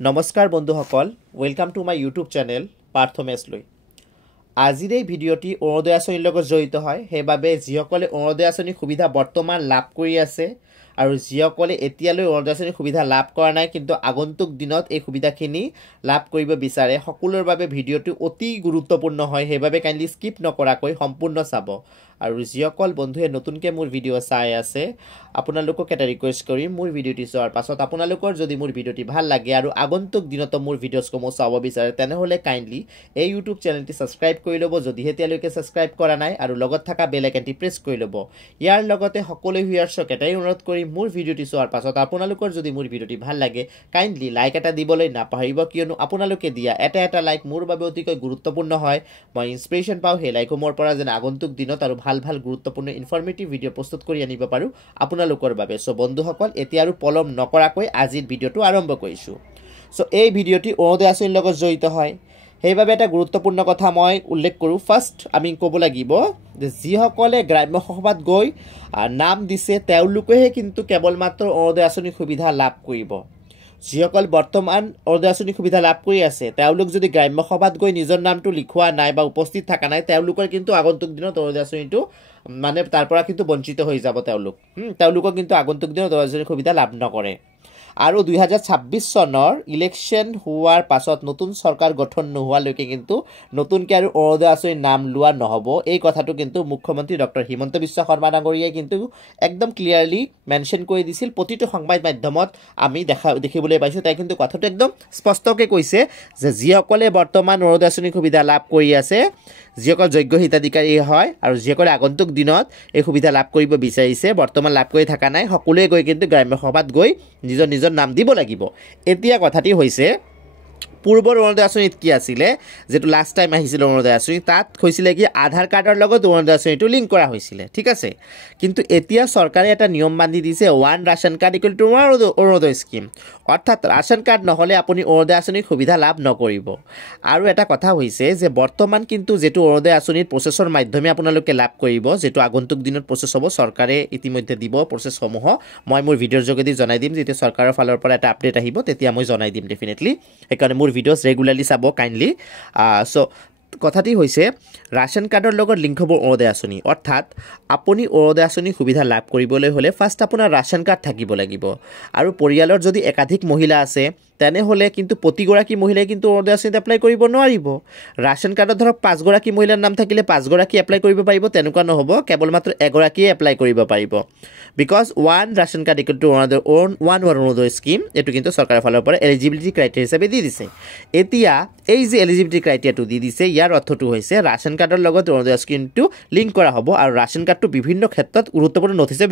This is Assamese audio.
নমস্কাৰ বন্ধুসকল welcome to my YouTube channel পাৰ্থমেশলৈ আজিৰ এই ভিডিঅ'টি অৰুণোদয় আঁচনিৰ লগত জড়িত হয় সেইবাবে যিসকলে অৰুণোদয় আঁচনিৰ সুবিধা বৰ্তমান লাভ কৰি আছে আৰু যিসকলে এতিয়ালৈ অৰুণোদয় আঁচনিৰ সুবিধা লাভ কৰা নাই কিন্তু আগন্তুক দিনত এই সুবিধাখিনি লাভ কৰিব বিচাৰে সকলোৰ বাবে ভিডিঅ'টো অতি গুৰুত্বপূৰ্ণ হয় সেইবাবে কাইণ্ডলি স্কিপ নকৰাকৈ সম্পূৰ্ণ চাব আৰু যিসকল বন্ধুৱে নতুনকৈ মোৰ ভিডিঅ' চাই আছে আপোনালোকক এটা ৰিকুৱেষ্ট কৰিম মোৰ ভিডিঅ'টি চোৱাৰ পাছত আপোনালোকৰ যদি মোৰ ভিডিঅ'টি ভাল লাগে আৰু আগন্তুক দিনত মোৰ ভিডিঅ'সমূহ চাব বিচাৰে তেনেহ'লে কাইণ্ডলি এই ইউটিউব চেনেলটি ছাবস্ক্ৰাইব কৰি ল'ব যদি এতিয়ালৈকে ছাবস্ক্ৰাইব কৰা নাই আৰু লগত থকা বেল আইকনটি প্ৰেছ কৰি ল'ব ইয়াৰ লগতে সকলো ভিউয়াৰ্ছক এটাই অনুৰোধ কৰিম মোৰ ভিডিঅ'টি চোৱাৰ পাছত আপোনালোকৰ যদি মোৰ ভিডিঅ'টি ভাল লাগে কাইণ্ডলি লাইক এটা দিবলৈ নাপাহৰিব কিয়নো আপোনালোকে দিয়া এটা লাইক মোৰ বাবে অতিকৈ গুৰুত্বপূৰ্ণ হয় মই ইনস্পিৰেশ্যন পাওঁ সেই লাইকসমূহৰ পৰা যেন আগন্তুক দিনত আৰু ভাল গুৰুত্বপূৰ্ণ ইনফৰমেটিভ ভিডিঅ' প্ৰস্তুত কৰি আনিব পাৰোঁ আপোনালোকৰ বাবে সো বন্ধুসকল এতিয়া আৰু পলম নকৰাকৈ আজিৰ ভিডিঅ'টো আৰম্ভ কৰিছোঁ সো এই ভিডিঅ'টি অৰুণোদয় আঁচনিৰ লগত জড়িত হয় সেইবাবে এটা গুৰুত্বপূৰ্ণ কথা মই উল্লেখ কৰোঁ ফাৰ্ষ্ট আমি ক'ব লাগিব যে যিসকলে গ্ৰাম্য সভাত গৈ নাম দিছে তেওঁলোকেহে কিন্তু কেৱল মাত্ৰ অৰুণোদয় আঁচনিৰ সুবিধা লাভ কৰিব যিসকল বৰ্তমান অৰুণোদয় আঁচনিৰ সুবিধা লাভ কৰি আছে তেওঁলোক যদি গ্ৰাম্য সভাত গৈ নিজৰ নামটো লিখোৱা নাই বা উপস্থিত থকা নাই তেওঁলোকৰ কিন্তু আগন্তুক দিনত অৰুণোদয় আঁচনিটো মানে তাৰ পৰা কিন্তু বঞ্চিত হৈ যাব তেওঁলোকক কিন্তু আগন্তুক দিনত অৰুণোদয় আঁচনিৰ সুবিধা লাভ নকৰে আৰু 2026 চনৰ ইলেকশ্যন হোৱাৰ পাছত নতুন চৰকাৰ গঠন নোহোৱালৈকে কিন্তু নতুনকৈ আৰু অৰুণোদয় আঁচনিৰ নাম লোৱা নহ'ব এই কথাটো কিন্তু মুখ্যমন্ত্ৰী ডক্টৰ হিমন্ত বিশ্ব শৰ্মা ডাঙৰীয়াই কিন্তু একদম ক্লিয়াৰলি মেনশ্যন কৰি দিছিল প্ৰতিটো সংবাদ মাধ্যমত আমি দেখিবলৈ পাইছোঁ তাই কিন্তু কথাটো একদম স্পষ্টকৈ কৈছে যে যিসকলে বৰ্তমান অৰুণোদয় আঁচনিৰ সুবিধা লাভ কৰি আছে যিসকল যোগ্য হিতাধিকাৰী হয় আৰু যিসকলে আগন্তুক দিনত এই সুবিধা লাভ কৰিব বিচাৰিছে বৰ্তমান লাভ কৰি থকা নাই সকলোৱে গৈ কিন্তু গ্ৰাম্য সভাত গৈ নিজৰ নাম দিব লাগিব এতিয়া কথাটি হৈছে পূৰ্বৰ অৰুণোদয় আঁচনিত কি আছিলে যেটো লাষ্ট টাইম আহিছিল অৰুণোদয় আঁচনি তাত হৈছিলে কি আধাৰ কাৰ্ডৰ লগত অৰুণোদয় আঁচনিটো লিংক কৰা হৈছিলে ঠিক আছে কিন্তু এতিয়া চৰকাৰে এটা নিয়ম বান্ধি দিছে one ration card equal to one Orunodoi scheme অৰ্থাৎ ৰেচন কাৰ্ড নহ'লে আপুনি অৰুণোদয় আঁচনিৰ সুবিধা লাভ নকৰিব আৰু এটা কথা হৈছে যে বৰ্তমান কিন্তু যেটো অৰুণোদয় আঁচনিৰ প্ৰচেছৰ মাধ্যমে আপোনালোকে লাভ কৰিব যেটো আগন্তুক দিনত প্ৰচেছ হ'ব চৰকাৰে ইতিমধ্যে দিব প্ৰচেছসমূহ মই মোৰ ভিডিঅ'ৰ যোগেদি জনাই দিম যেতিয়া চৰকাৰৰ ফালৰ পৰা এটা আপডেট আহিব তেতিয়া মই জনাই দিম ডেফিনেটলি সেইকাৰণে মোৰ ভিডিঅ'ছ ৰেগুলাৰলি চাব কাইণ্ডলি সো কথাটি হৈছে ৰেচন কাৰ্ডৰ লগত লিংক হ'ব অৰুণোদয় আঁচনি অৰ্থাৎ আপুনি অৰুণোদয় আঁচনিৰ সুবিধা লাভ কৰিবলৈ হ'লে ফাৰ্ষ্ট আপোনাৰ ৰেচন কাৰ্ড থাকিব লাগিব আৰু পৰিয়ালৰ যদি একাধিক মহিলা আছে তেনেহ'লে কিন্তু প্ৰতিগৰাকী মহিলাই কিন্তু অৰুণোদয় আঁচনিত এপ্লাই কৰিব নোৱাৰিব ৰেচন কাৰ্ডত ধৰক 5 গৰাকী মহিলাৰ নাম থাকিলে 5 গৰাকী এপ্লাই কৰিব পাৰিব তেনেকুৱা নহ'ব কেৱল মাত্ৰ এগৰাকীয়ে এপ্লাই কৰিব পাৰিব because one ration card equal to one Orunodoi scheme এইটো কিন্তু চৰকাৰৰ ফালৰ পৰা এলিজিবিলিটি ক্ৰাইটেৰিয়া হিচাপে দি দিছে এতিয়া এই যে এলিজিবিলিটি ক্ৰাইটেৰিয়াটো দি দিছে ইয়াৰ অৰ্থটো হৈছে ৰেচন কাৰ্ডৰ লগত অৰুণোদয় স্কিমটো লিংক কৰা হ'ব আৰু ৰেচন কাৰ্ডটো বিভিন্ন ক্ষেত্ৰত গুৰুত্বপূৰ্ণ নথিছে